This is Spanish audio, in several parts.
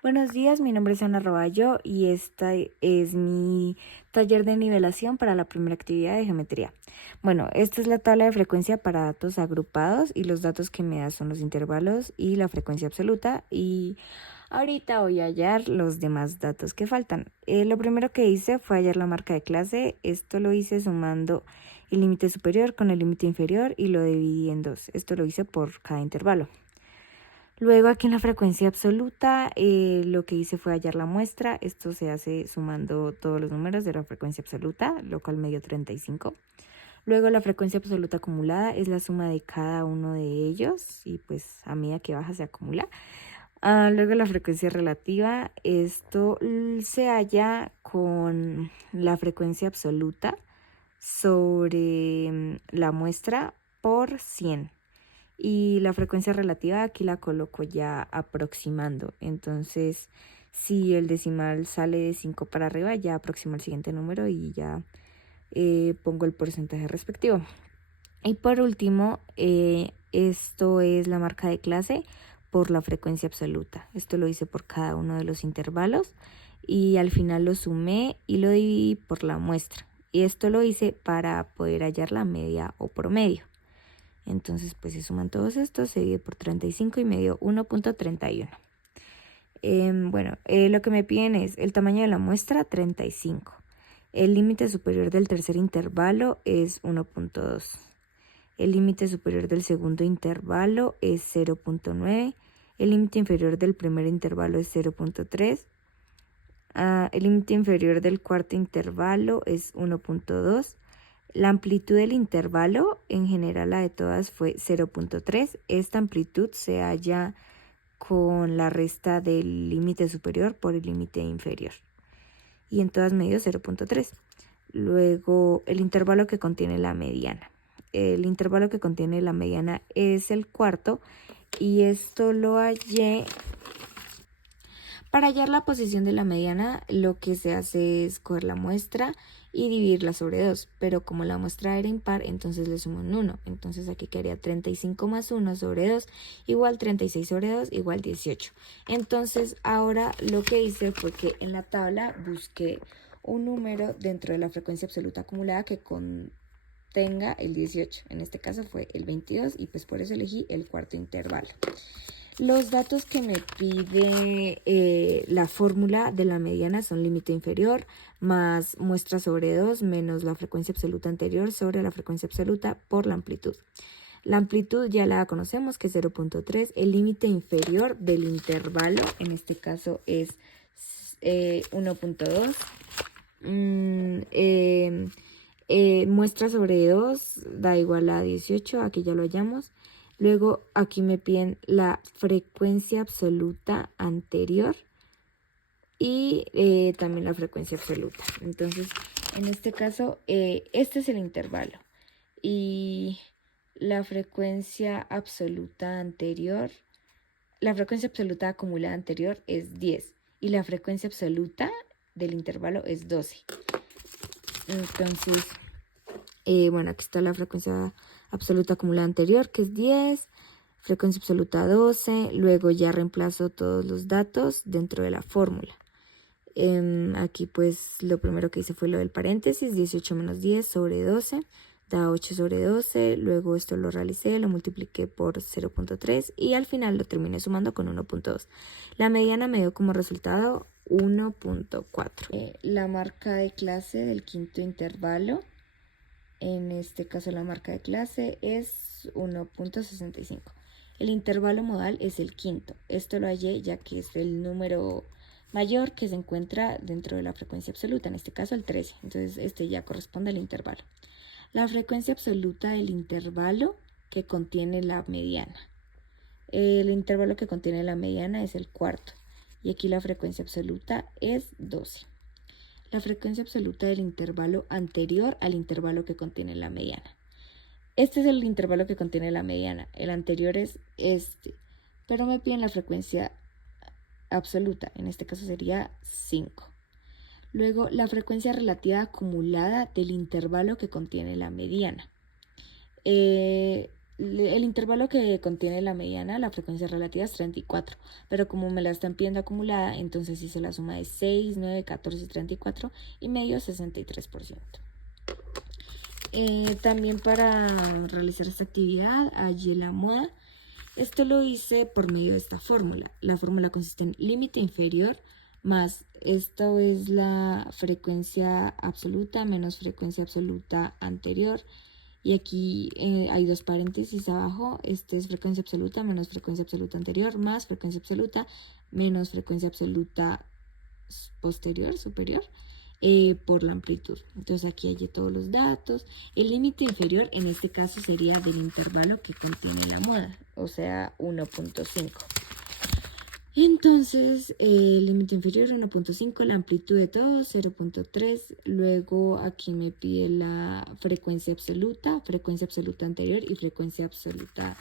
Buenos días, mi nombre es Ana Roballo y esta es mi taller de nivelación para la primera actividad de geometría. Bueno, esta es la tabla de frecuencia para datos agrupados y los datos que me da son los intervalos y la frecuencia absoluta, y ahorita voy a hallar los demás datos que faltan. Lo primero que hice fue hallar la marca de clase. Esto lo hice sumando el límite superior con el límite inferior y lo dividí en dos. Esto lo hice por cada intervalo. Luego aquí en la frecuencia absoluta lo que hice fue hallar la muestra. Esto se hace sumando todos los números de la frecuencia absoluta, lo cual me dio 35. Luego la frecuencia absoluta acumulada es la suma de cada uno de ellos y pues a medida que baja se acumula. Luego la frecuencia relativa, esto se halla con la frecuencia absoluta sobre la muestra por 100. Y la frecuencia relativa aquí la coloco ya aproximando. Entonces, si el decimal sale de 5 para arriba, ya aproximo el siguiente número y ya pongo el porcentaje respectivo. Y por último, esto es la marca de clase por la frecuencia absoluta. Esto lo hice por cada uno de los intervalos y al final lo sumé y lo dividí por la muestra. Y esto lo hice para poder hallar la media o promedio. Entonces, pues se suman todos estos, se divide por 35 y me dio 1.31. Bueno, lo que me piden es el tamaño de la muestra, 35. El límite superior del tercer intervalo es 1.2. El límite superior del segundo intervalo es 0.9. El límite inferior del primer intervalo es 0.3. El límite inferior del cuarto intervalo es 1.2. La amplitud del intervalo, en general la de todas, fue 0.3. Esta amplitud se halla con la resta del límite superior por el límite inferior. Y en todas me dio 0.3. Luego, el intervalo que contiene la mediana. El intervalo que contiene la mediana es el cuarto y esto lo hallé. Para hallar la posición de la mediana, lo que se hace es coger la muestra y dividirla sobre 2, pero como la muestra era impar, entonces le sumo un 1. Entonces aquí quedaría 35 más 1 sobre 2 igual 36 sobre 2 igual 18. Entonces ahora lo que hice fue que en la tabla busqué un número dentro de la frecuencia absoluta acumulada que contenga el 18. En este caso fue el 22 y pues por eso elegí el cuarto intervalo. Los datos que me pide la fórmula de la mediana son límite inferior más muestra sobre 2 menos la frecuencia absoluta anterior sobre la frecuencia absoluta por la amplitud. La amplitud ya la conocemos, que es 0.3. El límite inferior del intervalo, en este caso es 1.2. Muestra sobre 2 da igual a 18, aquí ya lo hallamos. Luego aquí me piden la frecuencia absoluta anterior y también la frecuencia absoluta. Entonces, en este caso, este es el intervalo. Y la frecuencia absoluta anterior, la frecuencia absoluta acumulada anterior es 10. Y la frecuencia absoluta del intervalo es 12. Entonces, bueno, aquí está la frecuencia absoluta acumulada anterior, que es 10, frecuencia absoluta 12, luego ya reemplazo todos los datos dentro de la fórmula. Aquí pues lo primero que hice fue lo del paréntesis, 18 menos 10 sobre 12, da 8 sobre 12, luego esto lo realicé, lo multipliqué por 0.3 y al final lo terminé sumando con 1.2. La mediana me dio como resultado 1.4. La marca de clase del quinto intervalo, en este caso la marca de clase es 1.65. El intervalo modal es el quinto. Esto lo hallé ya que es el número mayor que se encuentra dentro de la frecuencia absoluta, en este caso el 13. Entonces este ya corresponde al intervalo. La frecuencia absoluta del intervalo que contiene la mediana. El intervalo que contiene la mediana es el cuarto y aquí la frecuencia absoluta es 12. La frecuencia absoluta del intervalo anterior al intervalo que contiene la mediana. Este es el intervalo que contiene la mediana, el anterior es este, pero me piden la frecuencia absoluta, en este caso sería 5. Luego, la frecuencia relativa acumulada del intervalo que contiene la mediana. el intervalo que contiene la mediana, la frecuencia relativa es 34, pero como me la están pidiendo acumulada, entonces hice la suma de 6, 9, 14 y 34 y me dio 63%. También para realizar esta actividad hallé la moda. Esto lo hice por medio de esta fórmula. La fórmula consiste en límite inferior más, esto es la frecuencia absoluta menos frecuencia absoluta anterior. Y aquí hay dos paréntesis abajo. Este es frecuencia absoluta menos frecuencia absoluta anterior más frecuencia absoluta menos frecuencia absoluta posterior, superior, por la amplitud. Entonces aquí hay todos los datos. El límite inferior en este caso sería del intervalo que contiene la moda, o sea 1.5. Entonces, el límite inferior 1.5, la amplitud de todo 0.3, luego aquí me pide la frecuencia absoluta anterior y frecuencia absoluta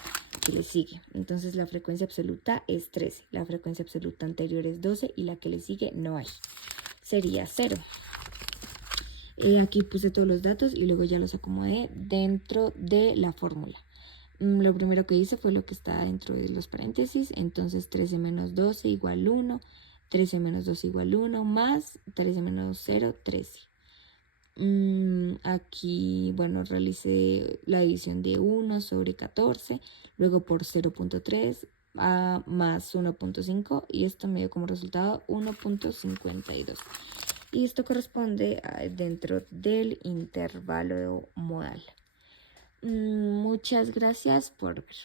que le sigue. Entonces, la frecuencia absoluta es 13, la frecuencia absoluta anterior es 12 y la que le sigue no hay. Sería 0. Aquí puse todos los datos y luego ya los acomodé dentro de la fórmula. Lo primero que hice fue lo que está dentro de los paréntesis, entonces 13 menos 12 igual 1, 13 menos 2 igual 1, más 13 menos 0, 13. Aquí, bueno, realicé la división de 1 sobre 14, luego por 0.3 más 1.5 y esto me dio como resultado 1.52. Y esto corresponde dentro del intervalo modal. Muchas gracias por ver.